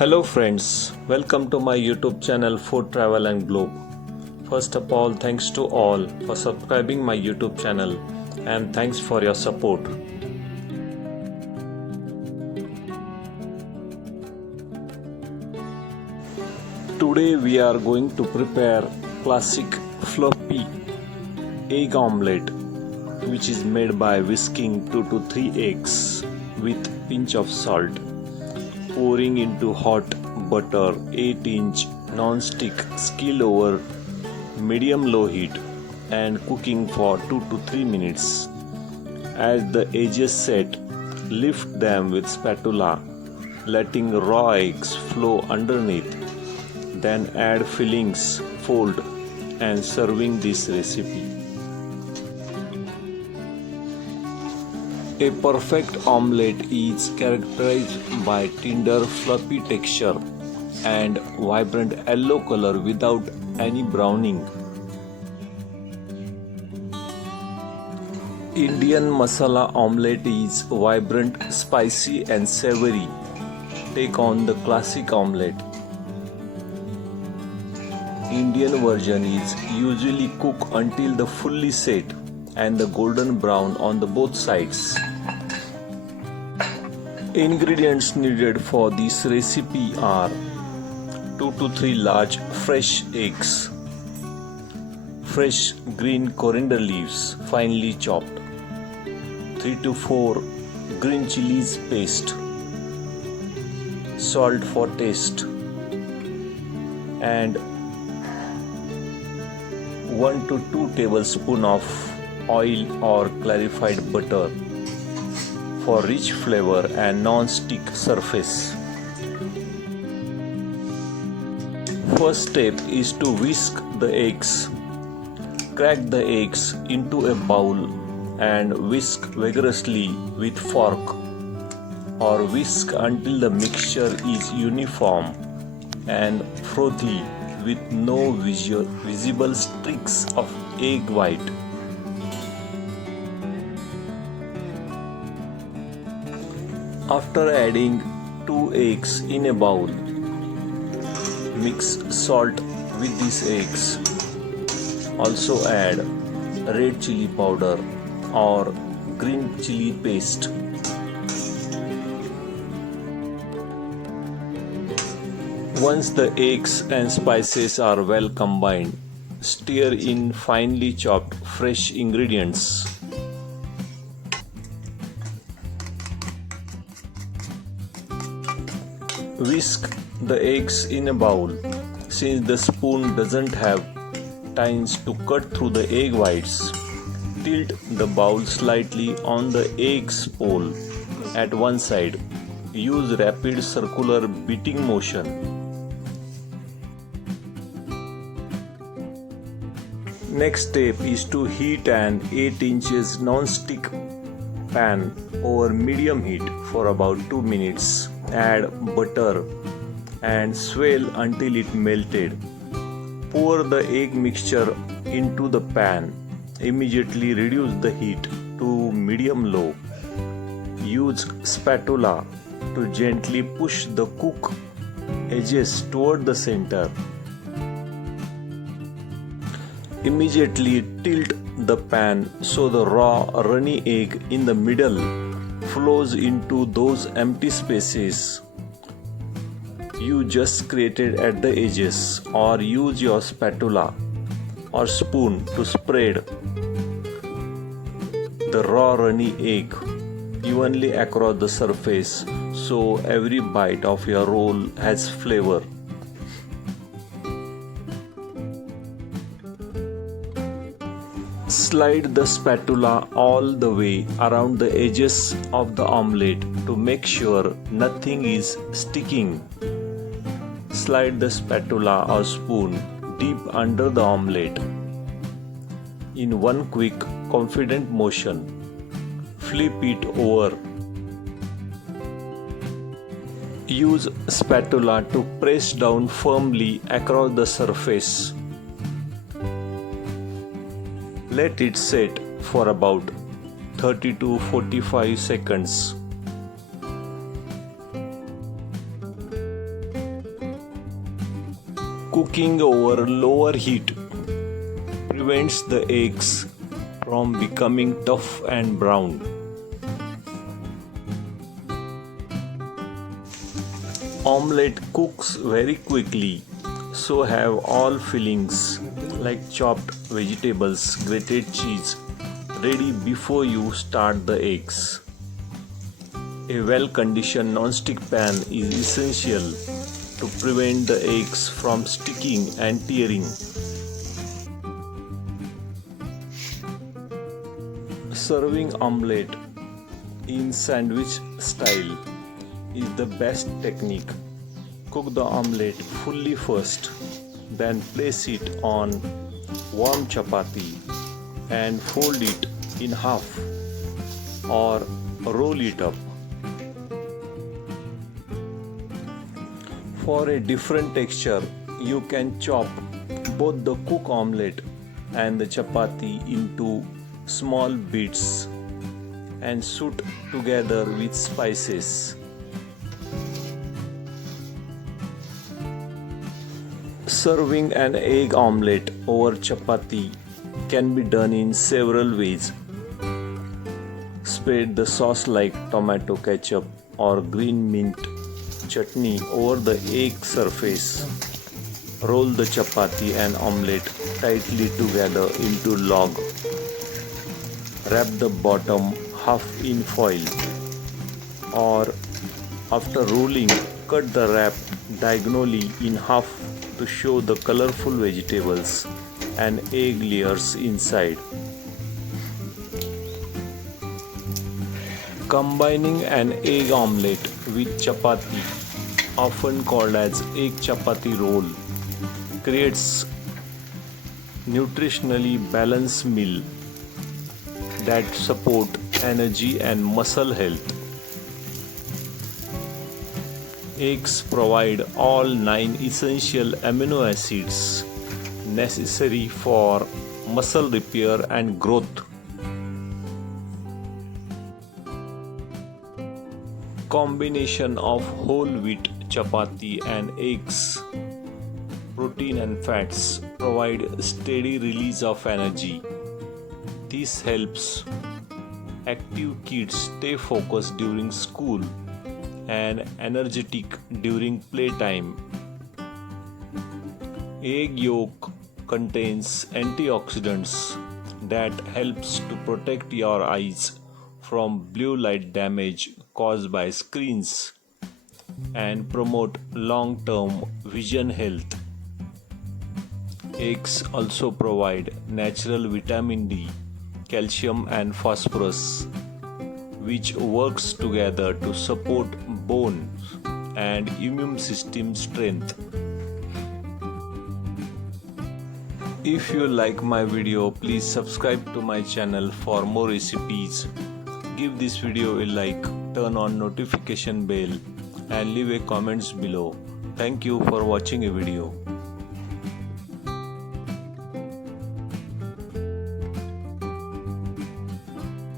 Hello friends, welcome to my YouTube channel Food Travel and Globe. First of all, thanks to all for subscribing my YouTube channel and thanks for your support. Today we are going to prepare classic fluffy egg omelette, which is made by whisking 2 to 3 eggs with pinch of salt, pouring into hot butter 8-inch non-stick skil over medium-low heat and cooking for 2 to 3 minutes. As the edges set, lift them with spatula, letting raw eggs flow underneath. Then add fillings, fold, and serving this recipe. A perfect omelette is characterized by tender, fluffy texture and vibrant yellow color without any browning. Indian masala omelette is vibrant, spicy, and savory. Take on the classic omelette. Indian version is usually cooked until the fully set and the golden brown on the both sides. Ingredients needed for this recipe are 2 to 3 large fresh eggs, fresh green coriander leaves finely chopped, 3 to 4 green chilies paste, salt for taste, and 1 to 2 tablespoons of oil or clarified butter for rich flavor and non-stick surface. First step is to whisk the eggs. Crack the eggs into a bowl and whisk vigorously with fork, or whisk until the mixture is uniform and frothy with no visible streaks of egg white. After adding 2 eggs in a bowl, mix salt with these eggs. Also add red chili powder or green chili paste. Once the eggs and spices are well combined, stir in finely chopped fresh ingredients. Whisk the eggs in a bowl. Since the spoon doesn't have tines to cut through the egg whites, tilt the bowl slightly on the egg's pole at one side. Use rapid circular beating motion. Next step is to heat an 8 inches non-stick pan over medium heat for about 2 minutes. Add butter and swirl until it melted. Pour the egg mixture into the pan. Immediately reduce the heat to medium-low. Use spatula to gently push the cook edges toward the center. Immediately tilt the pan so the raw runny egg in the middle flows into those empty spaces you just created at the edges, or use your spatula or spoon to spread the raw runny egg evenly across the surface so every bite of your roll has flavor. Slide the spatula all the way around the edges of the omelette to make sure nothing is sticking. Slide the spatula or spoon deep under the omelette. In one quick, confident motion, flip it over. Use spatula to press down firmly across the surface. Let it set for about 30 to 45 seconds. Cooking over lower heat prevents the eggs from becoming tough and brown. Omelette cooks very quickly, so have all fillings like chopped vegetables, grated cheese ready before you start the eggs. A well-conditioned non-stick pan is essential to prevent the eggs from sticking and tearing. Serving omelette in sandwich style is the best technique. Cook the omelette fully first, then place it on warm chapati and fold it in half or roll it up. For a different texture, you can chop both the cooked omelette and the chapati into small bits and shoot together with spices. Serving an egg omelette over chapati can be done in several ways. Spread the sauce like tomato ketchup or green mint chutney over the egg surface. Roll the chapati and omelette tightly together into log. Wrap the bottom half in foil, or after rolling, cut the wrap diagonally in half to show the colorful vegetables and egg layers inside. Combining an egg omelette with chapati, often called as egg chapati roll, creates nutritionally balanced meal that support energy and muscle health. Eggs provide all 9 essential amino acids necessary for muscle repair and growth. Combination of whole wheat chapati and eggs, protein and fats provide steady release of energy. This helps active kids stay focused during school and energetic during playtime. Egg yolk contains antioxidants that helps to protect your eyes from blue light damage caused by screens and promote long-term vision health. Eggs also provide natural vitamin D, calcium and phosphorus, which works together to support bone and immune system strength. If you like my video, please subscribe to my channel for more recipes. Give this video a like, turn on notification bell and leave a comments below. Thank you for watching a video.